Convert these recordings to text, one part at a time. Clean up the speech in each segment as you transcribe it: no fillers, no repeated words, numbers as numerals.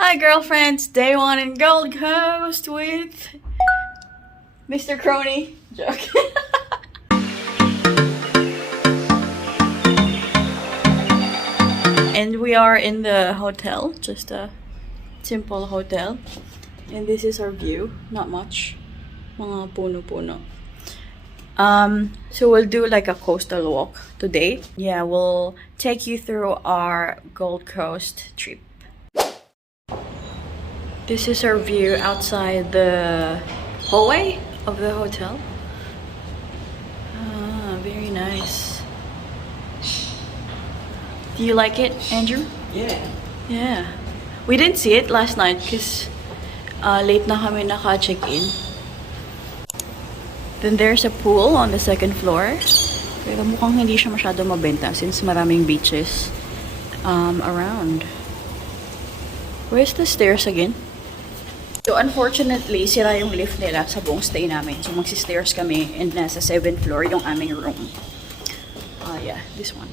Hi girlfriends, day one in Gold Coast with Mr. Crony. Joke. And we are in the hotel, just a simple hotel. And this is our view, not much. Mga puno-puno. So we'll do like a coastal walk today. Yeah, we'll take you through our Gold Coast trip. This is our view outside the hallway of the hotel. Ah, very nice. Do you like it, Andrew? Yeah. Yeah. We didn't see it last night because late na kami naka-check-in. Then there's a pool on the second floor. Pero mukhang hindi siya masyado mabenta since maraming beaches around. Where's the stairs again? So unfortunately, sira yung lift nila sa buong stay namin. So magsi-stairs kami and nasa 7th floor yung aming room. Yeah, this one.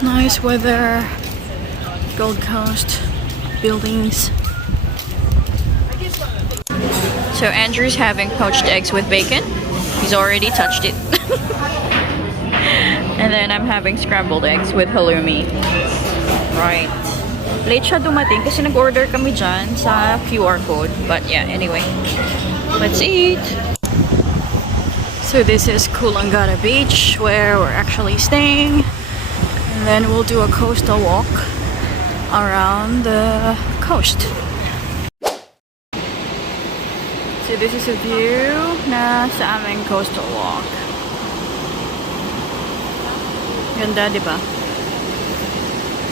Nice weather, Gold Coast, buildings. So Andrew's having poached eggs with bacon. He's already touched it. And then I'm having scrambled eggs with halloumi. Right. Late siya dumating kasi nag-order kami dyan sa QR code. But yeah, anyway. Let's eat! So this is Coolangatta Beach where we're actually staying. And then we'll do a coastal walk around the coast. So this is a view na sa aming coastal walk. Ganda, di ba?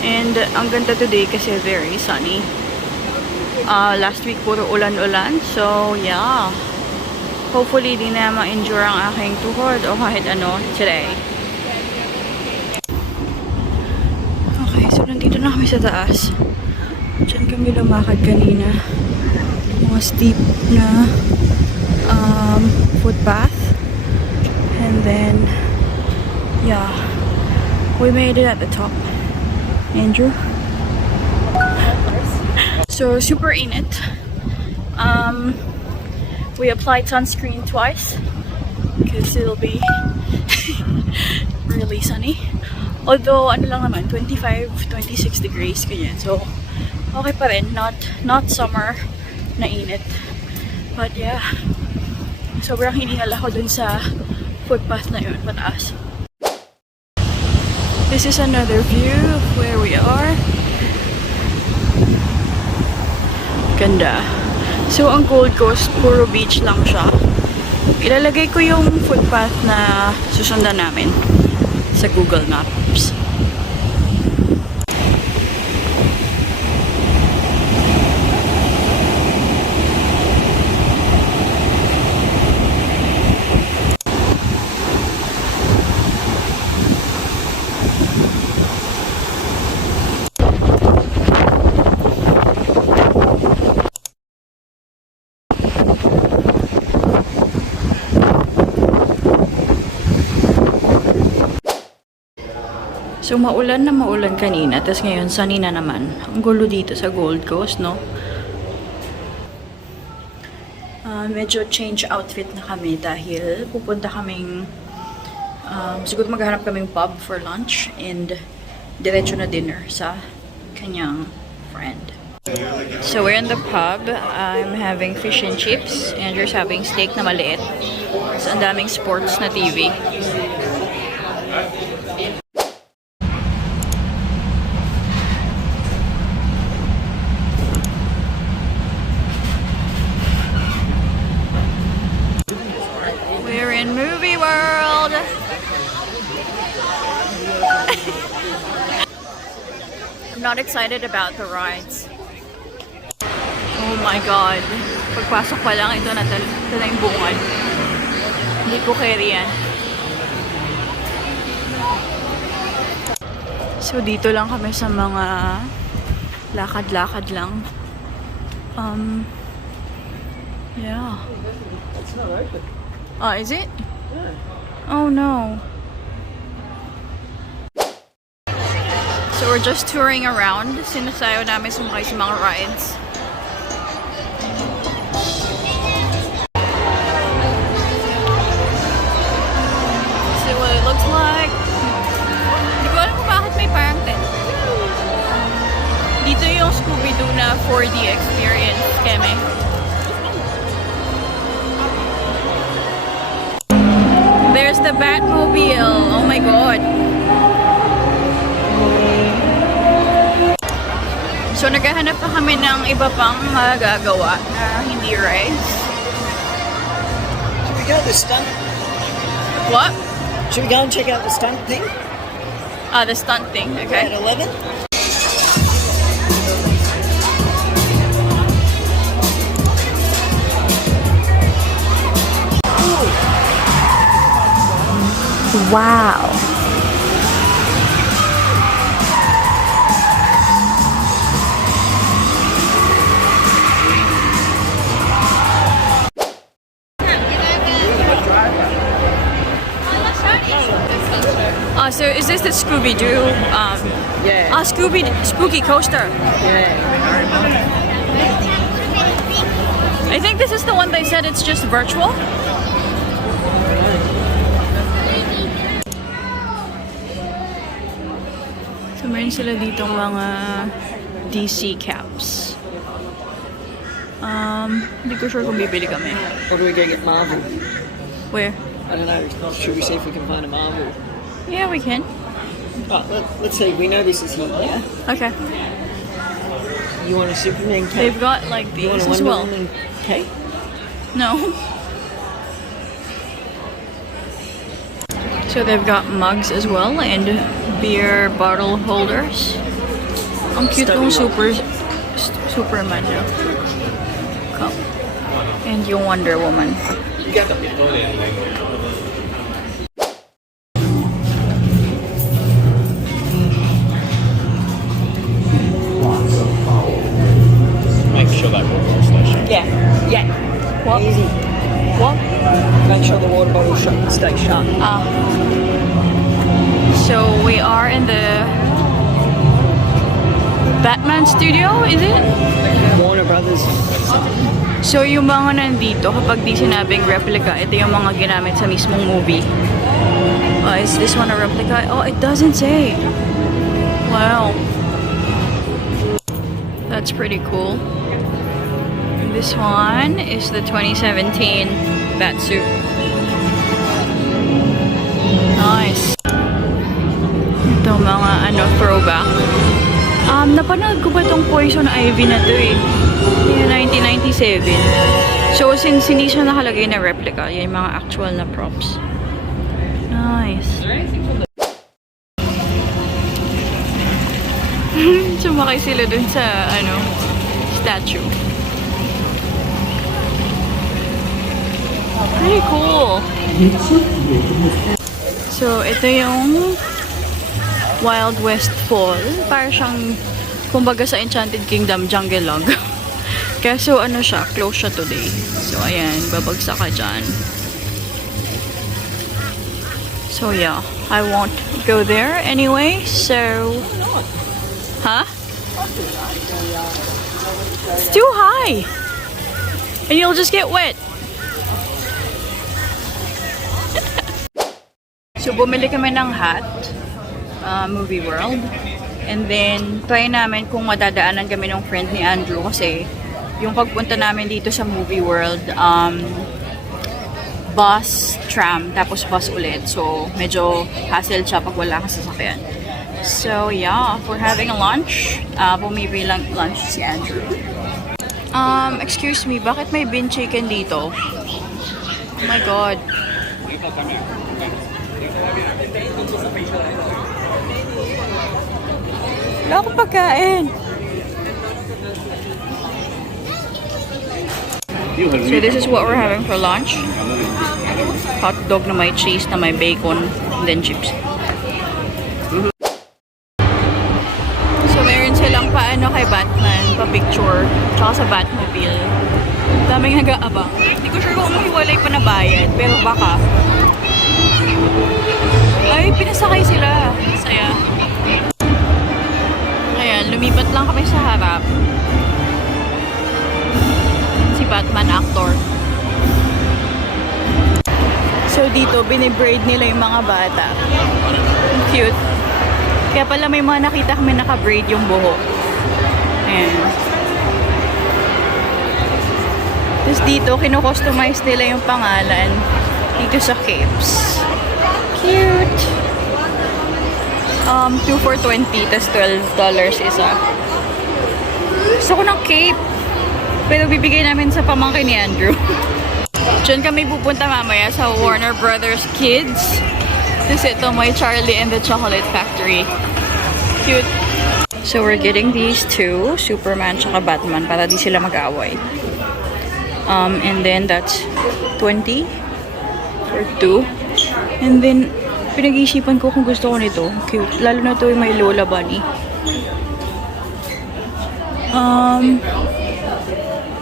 And ang ganda today kasi very sunny. Last week puro ulan-ulan. So yeah. Hopefully di na ma-endure ang aking tuhod o kahit ano today. Okay, so nandito na kami sa taas. Diyan kami lumakad kanina. Mga steep na footpath. And then, yeah, we made it at the top. Andrew? So, super init. We applied sunscreen twice because it'll be really sunny. Although, ano lang naman, 25, 26 degrees ganyan. So, okay pa rin. Not summer na init. But yeah, sobrang hiningal ako dun sa footpath na yun, mataas. This is another view of where we are. Ganda. So, ang Gold Coast, puro beach lang siya. Ilalagay ko yung footpath na susundan namin sa Google Maps. So, maulan na maulan kanina, tapos ngayon, sunny na naman. Ang gulo dito sa Gold Coast, no? Medyo change outfit na kami dahil pupunta kaming, siguro maghanap kaming pub for lunch and diretso na dinner sa kanyang friend. So, we're in the pub. I'm having fish and chips. Andrew's having steak na maliit. So, ang daming sports na TV. We're in movie world. I'm not excited about the rides. Oh my god. Pagpasok pa lang ito na yung bungad. Hindi ko carry yan. So dito lang kami sa mga lakad-lakad lang. Yeah. It's not open. Oh, is it? Yeah. Oh no. So we're just touring around. Sinasayaw namin sumakay sa mga rides. See what it looks like. Hindi ko alam kung bakit may parang tent. Dito yung Scooby-Doo na 4D experience, Keme. There's the Batmobile. Oh my god. So naghahanap pa kami ng iba pang magagawa na hindi rides. Should we go to the stunt? What? Should we go and check out the stunt thing? Ah, the stunt thing. Okay. At 11? Wow. So is this the Scooby-Doo? Yeah. Spooky coaster. Yeah. I think this is the one they said it's just virtual. So meron sila ditong mga DC caps. Hindi ko sure kung bibili kami. Or do we go get Marvel? Where? I don't know. Should we see if we can find a Marvel? Yeah, we can. Right, let's see. We know this is here. Yeah? Okay. You want a Superman cape? They've got like You want these a as Wonder well. Woman cape? No. So they've got mugs as well and beer bottle holders. Ang cute ng Superman niya. Cup. And yung Wonder Woman. Make sure that water bottle stays shut. Yeah. Yeah. What? Easy. What? Make sure the water bottle stays shut. So we are in the Batman studio, is it? Warner Brothers. So yung mga nandito, kapag di sinabing replica, ito yung mga ginamit sa mismong movie. Is this one a replica? Oh, it doesn't say. Wow. That's pretty cool. This one is the 2017 Batsuit. Nice. Ito mga throwback. Napanood ko ba tong Poison Ivy na to eh. Yung 1997. So since hindi siya nakalagay na replica, yan yung mga actual na props. Nice. Sumakay sila dun sa statue. Pretty cool. So ito yung Wild West Fall. Para siyang kumbaga sa Enchanted Kingdom Jungle Log. Kaso siya, close siya today. So ayan, babagsak ka dyan. So yeah, I won't go there anyway. So, huh? It's too high. And you'll just get wet. So bumili kami ng hat. Movie World. And then, try namin kung madadaanan kami ng friend ni Andrew kasi yung pagpunta namin dito sa Movie World, bus, tram, tapos bus ulit. So, medyo hassle siya pag wala kang sasakyan. So, yeah, for having a lunch, bumibili lang lunch si Andrew. Excuse me, bakit may bean chicken dito? Oh my God. Wala akong pagkain. So this is what we're having for lunch. Hot dog na may cheese, na may bacon, and then chips. So meron silang kay Batman, pa-picture, tsaka sa Batmobile. Daming nag-aabang. Hindi ko sure kung hiwalay pa na bayad, pero baka. Ay, pinasakay sila. Saya. Ayan, lumipat lang kami sa harap. Si Batman actor. So dito, binibraid nila yung mga bata. Cute. Kaya pala may mga nakita kami naka-braid yung buhok. Ayan. Tapos dito, kino-customize nila yung pangalan dito sa capes. Cute! 2 for $20, tas $12 isa. Gusto ko ng cape. Pero bibigay namin sa pamangkin ni Andrew. Diyan kami pupunta mamaya sa Warner Brothers Kids. Tapos ito, may Charlie and the Chocolate Factory. Cute. So we're getting these two, Superman tsaka Batman, para di sila mag-away. And then that's 20 for 2. And then, pinag-iisipan ko kung gusto ko nito. Cute. Lalo na to yung may Lola Bunny.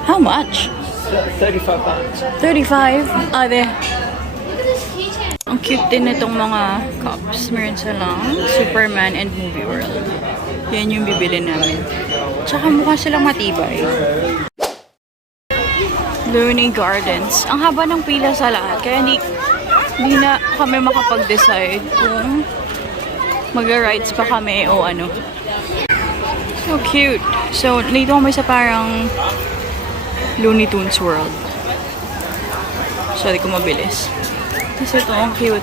How much? £35. 35? Ah, there. Ang cute din itong mga cups. Meron silang Superman and Movie World. Yan yung bibili namin. Tsaka mukha silang matibay. Looney Gardens. Ang haba ng pila sa lahat. Kaya hindi na kami makapag-decide kung mag-rides pa kami o ano. So cute. So, dito kami sa parang Looney Tunes World. Sorry kung mabilis. Kasi ito, ang cute.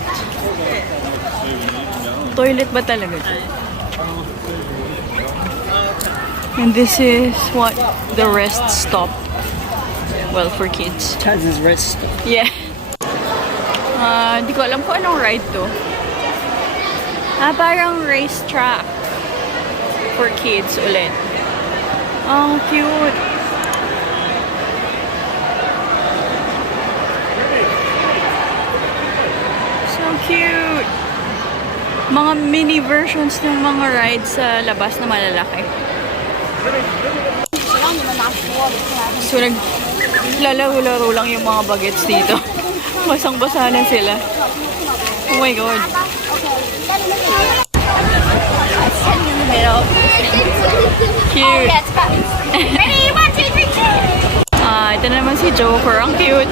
Toilet ba talaga? And this is what the rest stop. Well, for kids. Taz's rest stop. Yeah. Di ko alam kung anong ride to. Parang racetrack for kids ulit. Oh, cute. So cute. Mga mini versions ng mga rides sa labas na malalaki. So, naglalaro-laro lang yung mga bagets dito. Basang-basa na sila. Oh my God. Cute. Ready? 1, 2, 3, 4. Ito naman si Joker. Ang cute.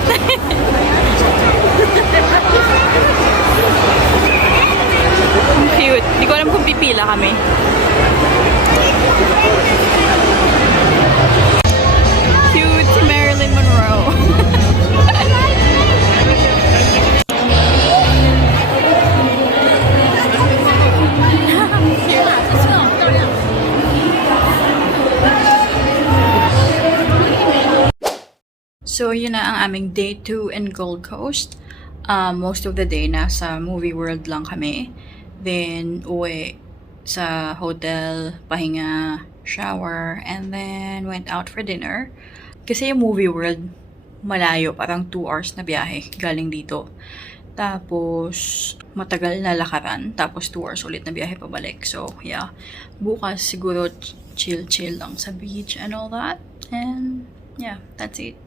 Ang cute. Di ko alam kung pipila kami. Cute si Marilyn Monroe. So, yun na ang aming day 2 in Gold Coast. Most of the day, nasa movie world lang kami. Then, uwi sa hotel, pahinga, shower, and then went out for dinner. Kasi yung movie world, malayo, parang 2 hours na biyahe galing dito. Tapos, matagal na lakaran. Tapos, 2 hours ulit na biyahe pabalik. So, yeah. Bukas, siguro, chill-chill lang sa beach and all that. And, yeah, that's it.